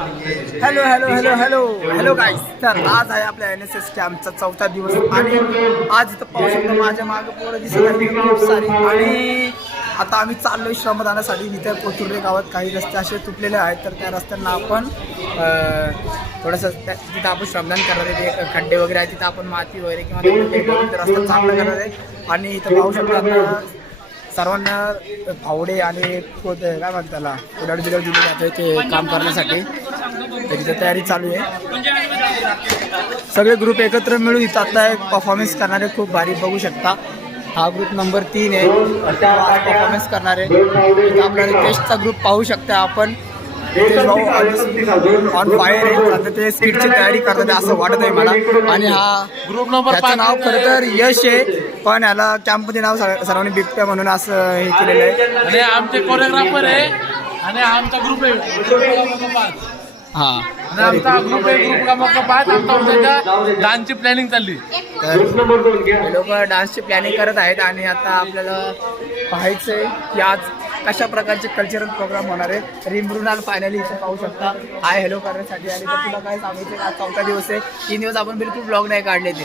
Hello hello hello hello hello guys. तर आज आहे आपल्या NSS कॅम्पचा 4था दिवस आणि आज इथं पाहू शकतो माझ्या मागे पोरं दिसत आहेत खूप सारी. आणि आता आम्ही चाललोय श्रमदानासाठी. इथे कोथुर्रे गावात काही रस्ते असे तुटलेले आहेत, तर त्या रस्त्यांना आपण थोडंसं तिथं आपण श्रमदान करणार आहे. ते खड्डे वगैरे आहेत तिथं आपण माती वगैरे किंवा रस्ता चांगला करणार आहे. आणि इथं पाहू शकतो आता सर्वांना फावडे आणि काय म्हणतात त्याला उडाड बिडाड दिले जाते ते काम करण्यासाठी. त्याची तयारी चालू आहे. सगळे ग्रुप एकत्र मिळून इथं आता एक परफॉर्मन्स करणारे खूप भारी बघू शकता. हा ग्रुप नंबर 3 आहे परफॉर्मन्स करणारे. इथं आपल्याला टेस्टचा ग्रुप पाहू शकता आपण. ऑन फायर आहे. आता ते स्किटची तयारी करतात असं वाटत आहे मला. आणि हा ग्रुप नंबर त्याचं नाव खरं तर यश आहे, पण याला कॅम्पमध्ये नाव सर्वांनी बिबट्या म्हणून असं हे केलेलं आहे. आणि आमचे कोरिओग्राफर आहे आणि आमचा ग्रुप आहे. हा आमचा ग्रुप आहे. ग्रुप क्रमांक 5. आमचा उद्याच्या डान्सची प्लॅनिंग चालली. तर हे लोक डान्सची प्लॅनिंग करत आहेत. आणि आता आपल्याला पाहायचं आहे की आज कशा प्रकारचे कल्चरल प्रोग्राम होणार आहे. तरी मृणाल फायनली इथे पाहू शकता हाय हॅलो करण्यासाठी आली. तर तुला काय सांगायचं, आज 4था दिवस आहे. 3 दिवस आपण बिलकुल ब्लॉग नाही काढले. ते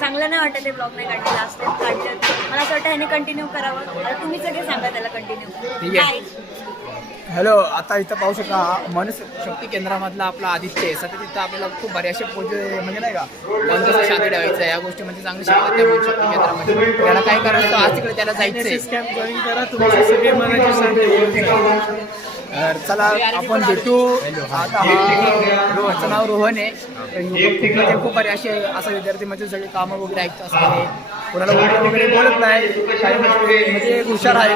चांगलं नाही वाटत. ते ब्लॉग नाही काढले, लास्ट टाइम काढले. मला असं वाटतं ह्याने कंटिन्यू करावं. आता तुम्ही सगळे सांगा त्याला कंटिन्यू. ठीक आहे. हॅलो. आता इथं पाहू शकता हा मनशक्ती केंद्रामधला आपला आदित्य आहे. सध्या तिथं आपल्याला खूप भारी असे म्हणजे नाही का मन कसं शांत ठेवायचं या गोष्टी म्हणजे चांगली शिकवतात त्या मनशक्ती केंद्रामध्ये. त्याला काय करायचं आज तिकडे त्याला जायचंय. चला आपण भेटू. आता रोहनचं नाव रोहन आहे. म्हणजे खूप भारी असा विद्यार्थी म्हणजे सगळे कामं वगैरे ऐकत असते. कोणाला वगैरे बोलत नाही. काही म्हणजे हुशार आहे.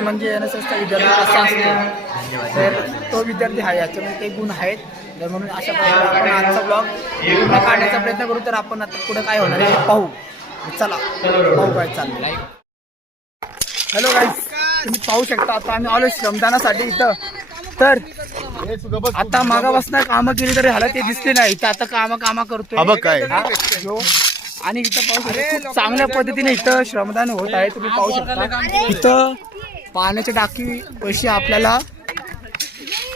म्हणजे NSSचा विद्यार्थी असा असतो. तर तो विद्यार्थी आहे, याच्यामध्ये काही गुण आहेत. तर म्हणून अशा प्रकारे आपण आजचा ब्लॉग पूर्ण काढण्याचा प्रयत्न करू. तर आपण आता पुढे काय होणार आहे पाहू. चला पाहू काय चाललंय. हॅलो गाईस, तुम्ही पाहू शकता आता आम्ही आलो श्रमदानासाठी इथं. तर आता मागापासून कामं केली तरी ह्याला ते दिसले नाही. इथं आता कामं करतोय काय आणि इथं पाहू शकता खूप चांगल्या पद्धतीने इथं श्रमदान होत आहे. तुम्ही पाहू शकता इथं पाण्याच्या टाकी पैसे आपल्याला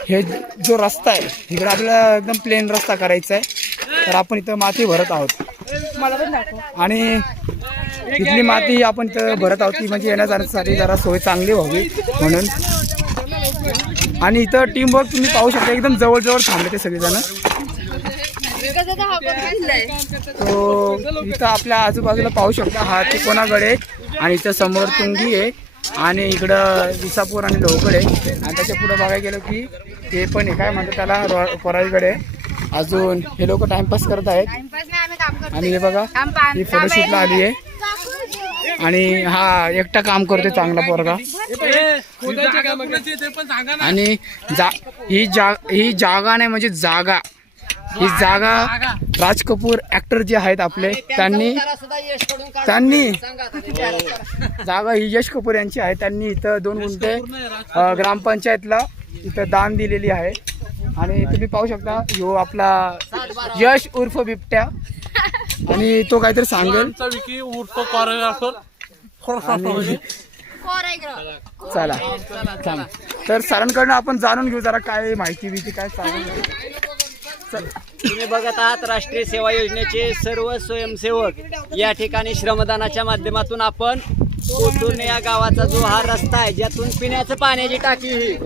हे जो रस्ता आहे इकडे आपल्याला एकदम प्लेन रस्ता करायचा आहे. तर आपण इथं माती भरत आहोत आणि इथली माती आपण इथं भरत आहोत ती म्हणजे येण्या जाण्यासाठी जरा सोय चांगली व्हावी म्हणून. आणि इथं टीमवर्क तुम्ही पाहू शकता एकदम जवळ थांबले ते सगळेजण. तो इथं आपल्या आजूबाजूला पाहू शकता हा तिकोनागड आहे आणि इथं समोर तुंगी आहे आणि इकडं विसापूर आणि लोहगड आहे. आणि त्याच्या पुढे बघायला गेलो की ते पण आहे काय म्हणतात त्याला कोराईगड आहे. अजून हे लोक टाइमपास करत आहेत. आणि हे बघा ही फोटोशूटला आली आहे आणि हा एकटा काम करतोय चांगला पोरगा. आणि ही जागा नाही म्हणजे जागा, ही जागा राज कपूर ऍक्टर जे आहेत आपले त्यांनी जागा ही यश कपूर यांची आहे. त्यांनी इथं 2 गुंठे ग्रामपंचायतला इथं दान दिलेली आहे. आणि तुम्ही पाहू शकता ह्यो आपला यश उर्फ बिबट्या आणि तो काहीतरी सांगेल. चला सांग. तर सरांकडनं आपण जाणून घेऊ जरा काय माहिती बिती काय सांगू. तुम्ही बघत आहात राष्ट्रीय सेवा योजनेचे सर्व स्वयंसेवक या ठिकाणी श्रमदानाच्या माध्यमातून आपण कोथुर्रे या गावाचा जो हा रस्ता आहे ज्यातून पिण्याचं पाण्याची टाकी ही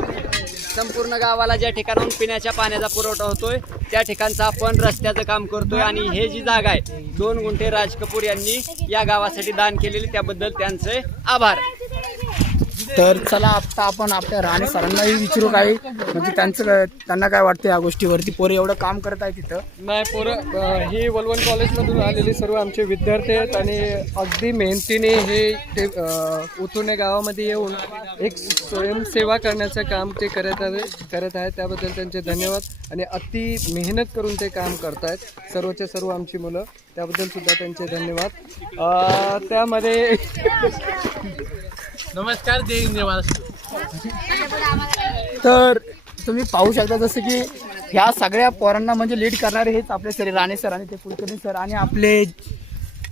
संपूर्ण गावाला ज्या ठिकाणाहून पिण्याच्या पाण्याचा पुरवठा होतोय त्या ठिकाणचं आपण रस्त्याचं काम करतोय. आणि हे जी जागा आहे 2 गुंठे राज कपूर यांनी या गावासाठी दान केलेली त्याबद्दल त्यांचे आभार. तर चला आता आपण आपल्या राणे सरांनाही विचारू काही म्हणजे त्यांना काय वाटतं या गोष्टीवरती. पोरं एवढं काम करत आहे तिथं. नाही पोरं ही वलवण कॉलेजमधून आलेले सर्व आमचे विद्यार्थी आहेत आणि अगदी मेहनतीने हे कोथुर्रे गावामध्ये येऊन एक स्वयंसेवा करण्याचं काम ते करत आहेत. त्याबद्दल त्यांचे धन्यवाद. आणि अति मेहनत करून ते काम करत आहेत सर्वच्या सर्व आमची मुलं. त्याबद्दल सुद्धा त्यांचे धन्यवाद. त्यामध्ये नमस्कार, जय हिंद, जय महाराष्ट्र. तर तुम्ही पाहू शकता जसं की ह्या सगळ्या पोरांना म्हणजे लीड करणारे हेच आपले सर राणे सर आणि ते कुलकर्णी सर आणि आपले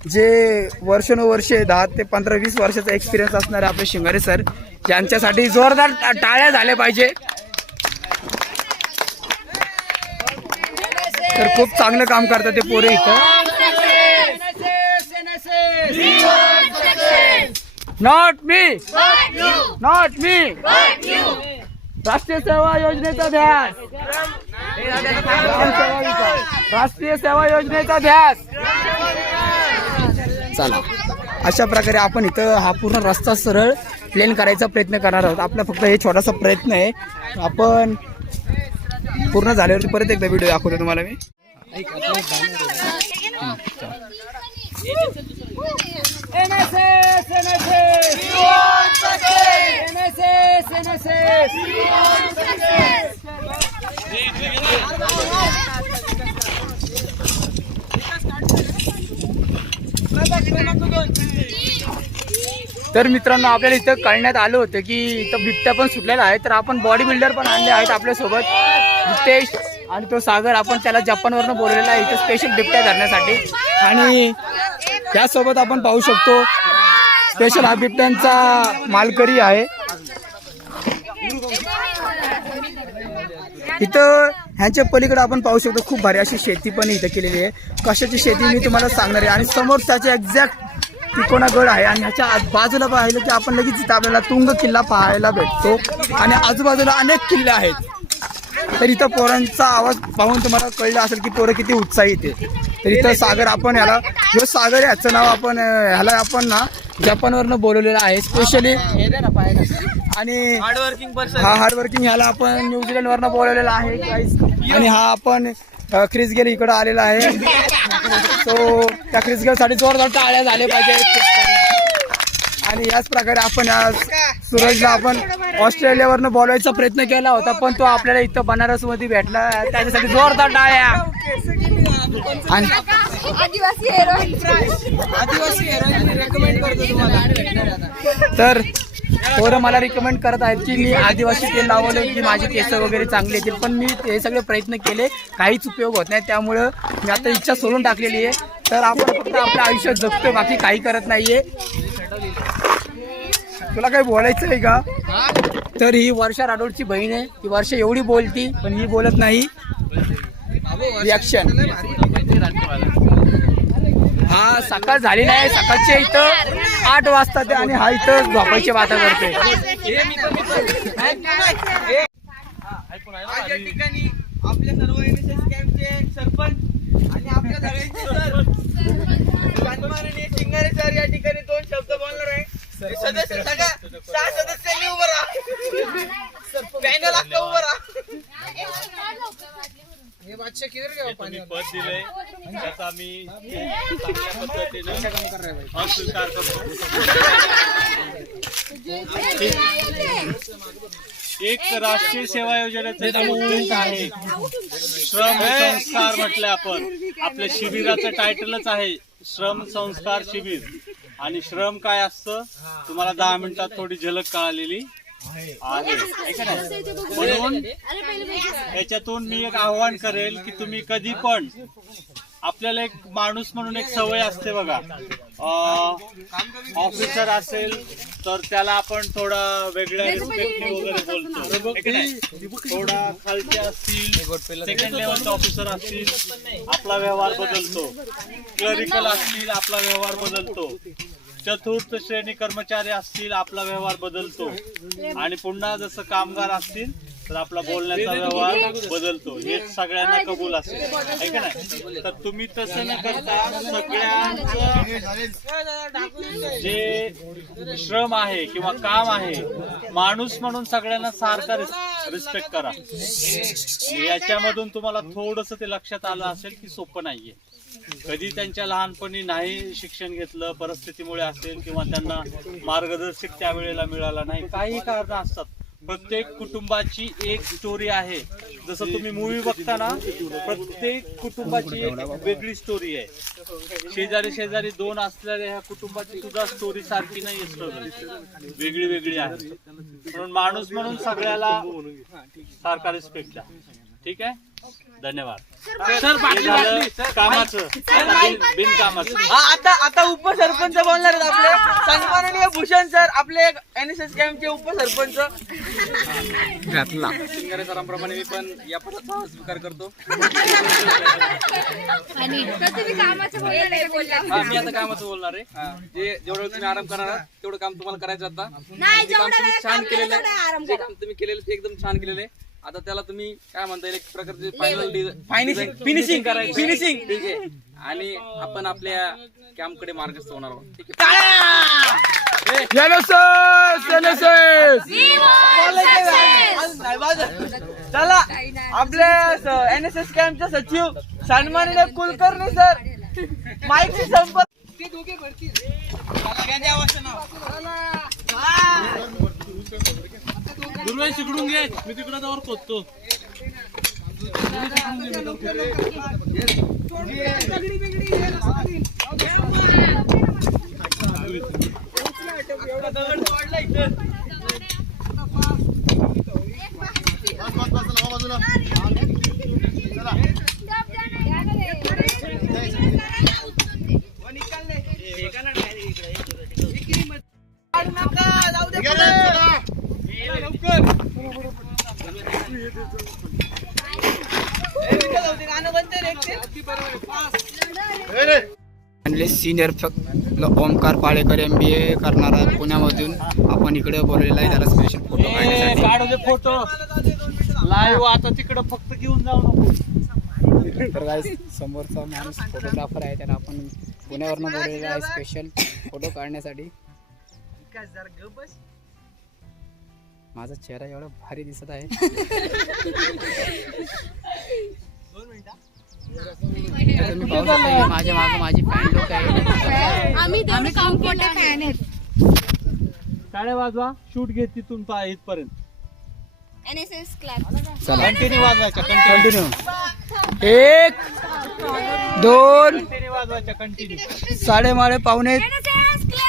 जे वर्षानुवर्षे 10 ते 15-20 वर्षाचा एक्सपिरियन्स असणारे आपले शिंगारे सर यांच्यासाठी जोरदार टाळ्या झाल्या पाहिजे. खूप चांगलं काम करतात ते पोरे इथं. Not me, not me. राष्ट्रीय सेवा योजनेचा ध्यास, राष्ट्रीय सेवा योजनेचा ध्यास. चला, अशा प्रकारे आपण इथं हा पूर्ण रस्ता सरळ प्लेन करायचा प्रयत्न करणार आहोत. आपला फक्त हे छोटासा प्रयत्न आहे. आपण पूर्ण झाल्यावरती परत एकदा व्हिडिओ दाखवतो तुम्हाला मी. तर मित्रांनो, आपल्याला इथं कळण्यात आलं होतं की इथं बिबट्या पण सुटलेला आहे. तर आपण बॉडी बिल्डर पण आणले आहेत आपल्यासोबत, रितेश आणि तो सागर. आपण त्याला जपानवरनं बोलवलेला आहे इथं स्पेशल बिबट्या धरण्यासाठी. आणि त्यासोबत आपण पाहू शकतो स्पेशल हा बिबट्यांचा मालकरी आहे. इथं ह्यांच्या पलीकडे आपण पाहू शकतो खूप भारी अशी शेती पण इथं केलेली आहे. कशाची शेती मी तुम्हाला सांगणार आहे. आणि समोर त्याचे एक्झॅक्ट तिकोना गड आहे. आणि ह्याच्या बाजूला पाहिलं की आपण लगेच इथं आपल्याला तुंग किल्ला पाहायला भेटतो. आणि आजूबाजूला अनेक किल्ले आहेत. तर इथं पोरांचा आवाज पाहून तुम्हाला कळलं असेल की पोरं किती उत्साही येते. तर इथं सागर, आपण ह्याला, जो सागर याचं नाव आपण ह्याला आपण ना जपानवरनं बोलवलेलं आहे स्पेशली. आणि हा हार्डवर्किंग, ह्याला आपण न्यूझीलंडवरनं बोलवलेला आहे गाईस. आणि हा आपण क्रिस गेल इकडं आलेला आहे. तो त्या क्रिस गेलसाठी जोरदार टाळ्या झाले पाहिजे. आणि याच प्रकारे आपण आज सूरजला आपण ऑस्ट्रेलियावरनं बोलवायचा प्रयत्न केला होता, पण तो आपल्याला इथं बनारसमध्ये भेटला. त्याच्यासाठी जोरदार टाळ्या. आणि तर पोरं मला रिकमेंड करत आहेत की मी आदिवासी तेल लावलं की माझे केस वगैरे चांगले येतील. पण मी हे सगळे प्रयत्न केले, काहीच उपयोग होत नाही. त्यामुळं मी आता इच्छा सोडून टाकलेली आहे. तर आपण फक्त आपलं आयुष्य जगतोय, बाकी काही करत नाहीये. तुला काही बोलायचं आहे का? तर ही वर्षा राठोडची बहीण आहे. ही वर्षा एवढी बोलती पण ही बोलत नाही. रिॲक्शन. हा सकाळ झाली नाही, सकाळचे इथं 8 वाजता ते. आणि हा इथं झोपायची वाटा करते. आज या ठिकाणी आपल्या सर्व NSS कॅम्पचे सरपंच आणि आपल्या सगळ्यांचे सर सन्माननीय शिंगारे सर या ठिकाणी 2 शब्द बोलणार आहे. सदस्य सगळ्या 6 सदस्यांनी उभं राहा, पॅनल अख्खा उभं राहा. हे बादशाह किधर गया पाणी पद दिलंय त्याचा आम्ही चांगल्या पद्धतीने स्वीकार करतो. एक राष्ट्रीय सेवा योजनेचा उद्देश आहे श्रम संस्कार. म्हटलं आपण आपल्या शिबिराचं टायटलच आहे श्रम संस्कार शिबिर. आणि श्रम काय असतं तुम्हाला 10 मिनिटात थोडी झलक कळालेली आहे. म्हणून याच्यातून मी एक आव्हान करेल की तुम्ही कधी पण, आपल्याला एक माणूस म्हणून एक सवय असते बघा, ऑफिसर असेल तर त्याला आपण थोडा वेगळ्या रिस्पेक्टने वगैरे बोलतो. थोडा खालचे असतील, सेकंड लेवलचे ऑफिसर असतील, आपला व्यवहार बदलतो. क्लरिकल असतील, आपला व्यवहार बदलतो. चतुर्थ श्रेणी कर्मचारी असतील, आपला व्यवहार बदलतो. आणि पुन्हा जसं कामगार असतील तर आपला बोलण्याचा व्यवहार बदलतो. हे सगळ्यांना कबूल असेल, आहे का नाही? तर तुम्ही तसं न करता सगळ्यांचं जे श्रम आहे किंवा काम आहे, माणूस म्हणून सगळ्यांना सारखा रिस्पेक्ट करा. याच्यामधून तुम्हाला थोडंसं ते लक्षात आलं असेल की सोपं नाहीये. कधी त्यांच्या लहानपणी नाही शिक्षण घेतलं, परिस्थितीमुळे असेल, किंवा त्यांना मार्गदर्शक त्यावेळेला मिळाला नाही, काही कारण असतात. प्रत्येक कुटुंबाची एक स्टोरी आहे. जसं तुम्ही मूवी बघता ना, प्रत्येक कुटुंबाची एक वेगळी स्टोरी आहे. शेजारी शेजारी 2 असलेल्या ह्या कुटुंबाची सुद्धा स्टोरी सारखी नाही, वेगळी वेगळी आहे. म्हणून माणूस म्हणून सगळ्याला सारखा रिस्पेक्ट द्या. ठीक आहे. धन्यवाद सर हे झालं कामाचं बिनकामाचं. आता उपसरपंच बोलणार आहेत आपले सन्माननीय भूषण सर, आपले NSS कॅम्पचे उपसरपंच. शिंगारे सरांप्रमाणे मी पण या पदाचा स्वीकार करतो. मी आता कामाचं बोलणार आहे. जेवढं तुम्ही आराम करणार आहात, तेवढं काम तुम्हाला करायचं आता. जे काम तुम्ही छान केलेलं आहे, जे काम तुम्ही केलेलं ते एकदम छान केलेलं आहे. आता त्याला तुम्ही काय म्हणता येईल, एक प्रकारचे फायनल फिनिशिंग करायचं. ठीक आहे. आणि आपण आपल्या कॅम्पकडे मार्गस्थ होणार आहोत. ठीक आहे. चला आपले NSS कॅम्पचे सचिव सन्माननीय कुलकर्णी सर माहिती संपर्क. दुर्वेश इकडून घे, मी तिकडे जाऊन खोदतो. सिनियर ओमकार पाळेकर MBA करणारा पुण्यामधून आपण इकडे बोलवलेला आहे, त्याला स्पेशल फोटो काढण्यासाठी. काढू दे फोटो लाईव्ह. आता तिकडं फक्त घेऊन जाऊ नको. तर गाइस समोरचा माणूस फोटोग्राफर आहे, त्याला आपण पुण्यावरनं बोलवलेला आहे स्पेशल फोटो काढण्यासाठी. माझा चेहरा एवढा भारी दिसत आहे. तुम्ही पाहू शकता, माझ्या मागे माझी फॅन लोक आहे. आम्ही काम मोठे फॅन आहेत. टाळ्या वाजवा. शूट घेत तिथून इथपर्यंत. NSS club. कंटिन्यू वाजवायच्या. कंटिन्यू 1 2 कंटिन्यू वाजवायच्या. कंटिन्यू. साडेमाळे पावणे. NSS club.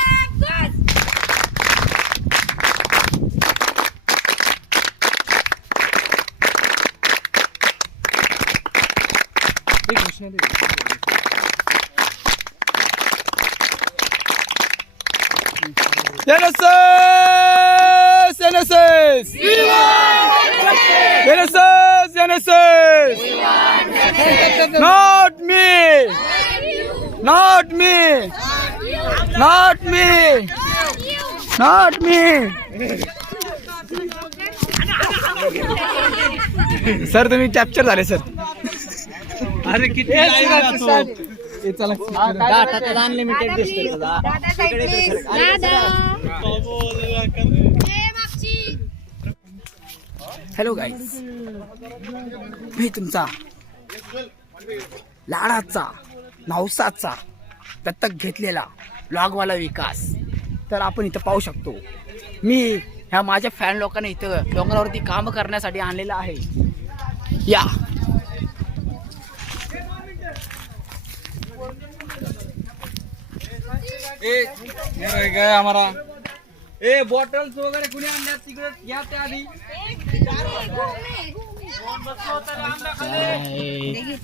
Not me. Not me. Not me. Not me. Sir तुम्ही कॅप्चर झाले सर. अरे किती live जातो. डाटा अनलिमिटेड दिसतोय तुला. हॅलो गाईज, मी तुमचा लाडाचा नवसाचा दत्तक घेतलेला ब्लॉगवाला विकास. तर आपण इथं पाहू शकतो, मी ह्या माझ्या फॅन लोकांना इथं डोंगरावरती काम करण्यासाठी आणलेलं आहे. या काय आम्हाला बॉटल्स वगैरे कुणी आणल्यात तिकडे घ्या त्या आधी.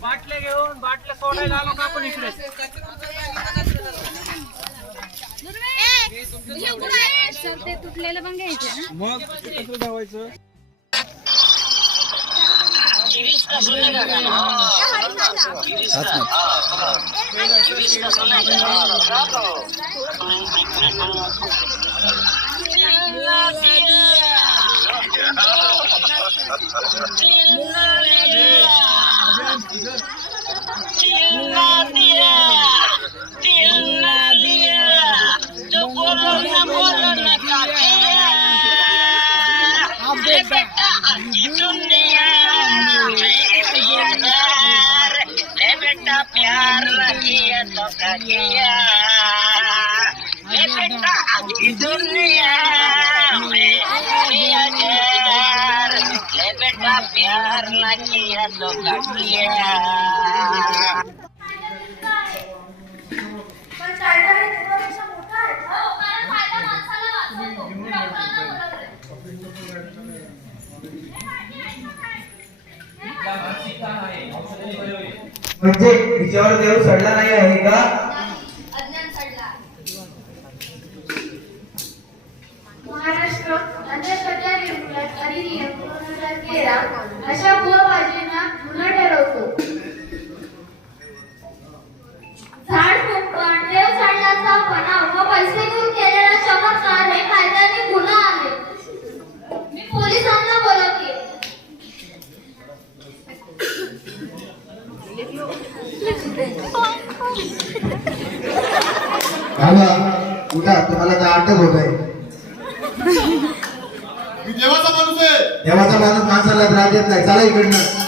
बाटले घेऊन बाटले सोडायला आलो का आपण इकडे. ते तुटलेलं पण घ्यायचं. मग ते कसं धावायचं. प्यार किया तो किया दुनिया में बेटा प्यार न किया तो किया. म्हणजे तिच्यावर देव चढला नाही आहे का? महाराष्ट्र अंधश्रद्धा निर्मूलन अधिनियम 2013 अशा भुवाबाजींना गुन्हा ठरवतो. झाड फुंकण, देव चढण्याचा बनाव व पैसे देऊन केलेला चमत्कार हे कायद्याने गुन्हा आहे. मी पोलिसांना बोलवते. उद्या तुम्हाला काय अटक होत आहे? मी देवाचा माणूस आहे. देवाचा माणूस माणसाला त्रास देत नाही. चला इकडनं.